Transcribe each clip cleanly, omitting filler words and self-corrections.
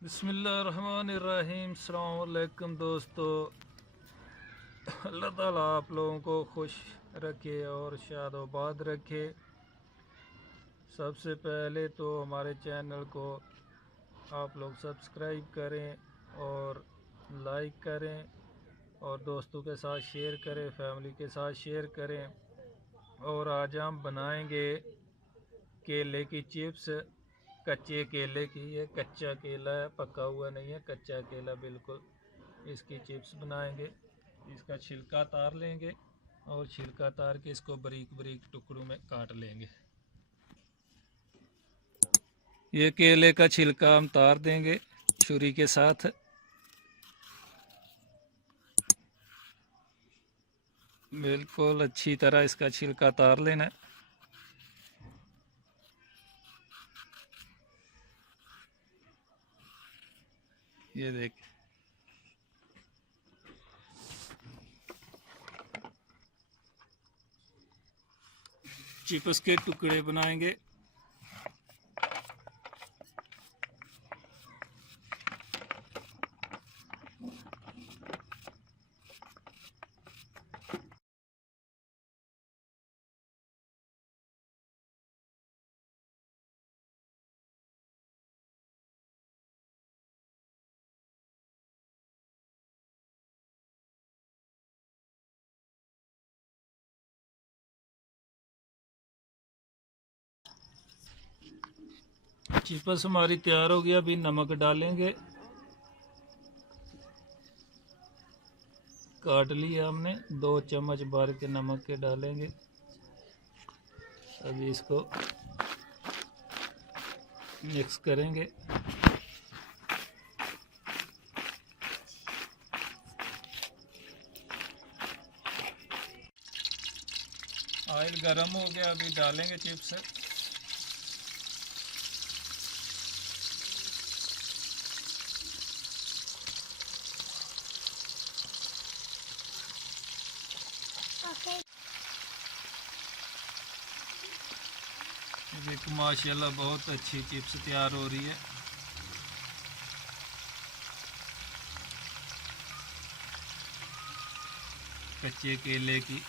बिस्मिल्लाहिर्रहमानिर्रहीम। अस्सलाम वालेकुम दोस्तों। अल्लाह ताला आप लोगों को खुश रखे और शादोबाद रखे। सबसे पहले तो हमारे चैनल को आप लोग सब्सक्राइब करें और लाइक करें और दोस्तों के साथ शेयर करें, फैमिली के साथ शेयर करें। और आज हम बनाएंगे केले की चिप्स। कच्चे केले की, ये कच्चा केला है, पका हुआ नहीं है, कच्चा केला बिल्कुल। इसकी चिप्स बनाएंगे। इसका छिलका तार लेंगे और छिलका तार के इसको बारीक बारीक टुकड़ों में काट लेंगे। ये केले का छिलका हम तार देंगे छुरी के साथ। बिल्कुल अच्छी तरह इसका छिलका तार लेना है। ये देख, चिप्स के टुकड़े बनाएंगे। चिप्स हमारी तैयार हो गया। अभी नमक डालेंगे। काट लिया हमने, 2 चम्मच भर के नमक के डालेंगे। अभी इसको मिक्स करेंगे। ऑयल गरम हो गया, अभी डालेंगे चिप्स। देखो माशाल्लाह बहुत अच्छी चिप्स तैयार हो रही है। कच्चे केले की।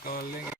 निकाल लेंगे।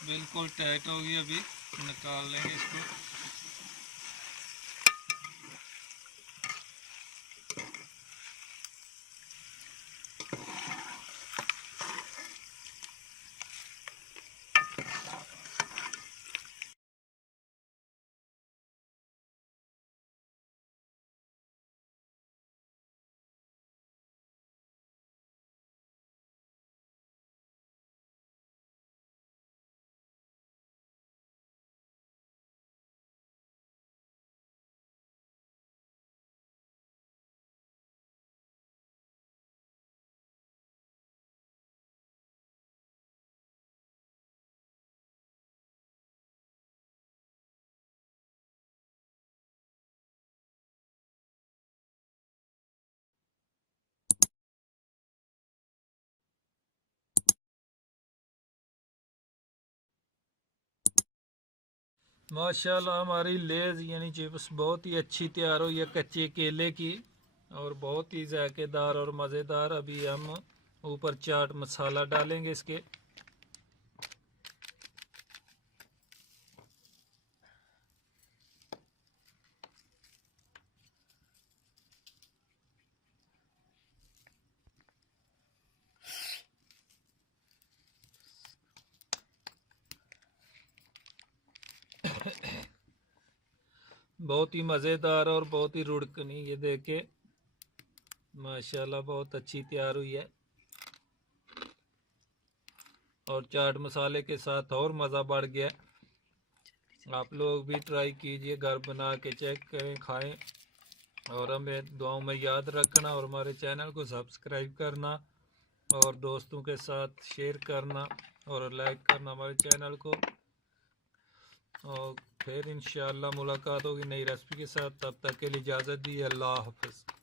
बिल्कुल टाइट हो गई, अभी निकाल लेंगे इसको। माशाल्लाह हमारी लेज़ यानी चिप्स बहुत ही अच्छी तैयार हुई है कच्चे केले की, और बहुत ही जायकेदार और मज़ेदार। अभी हम ऊपर चाट मसाला डालेंगे इसके। बहुत ही मज़ेदार और बहुत ही रुड़कनी, ये देखे माशाल्लाह बहुत अच्छी तैयार हुई है, और चाट मसाले के साथ और मज़ा बढ़ गया। आप लोग भी ट्राई कीजिए, घर बना के चेक करें, खाएं, और हमें दुआओं में याद रखना, और हमारे चैनल को सब्सक्राइब करना, और दोस्तों के साथ शेयर करना, और लाइक करना हमारे चैनल को। और फिर इंशाअल्लाह मुलाकात होगी नई रेसिपी के साथ। तब तक के लिए इजाज़त दी। अल्लाह हाफ़िज़।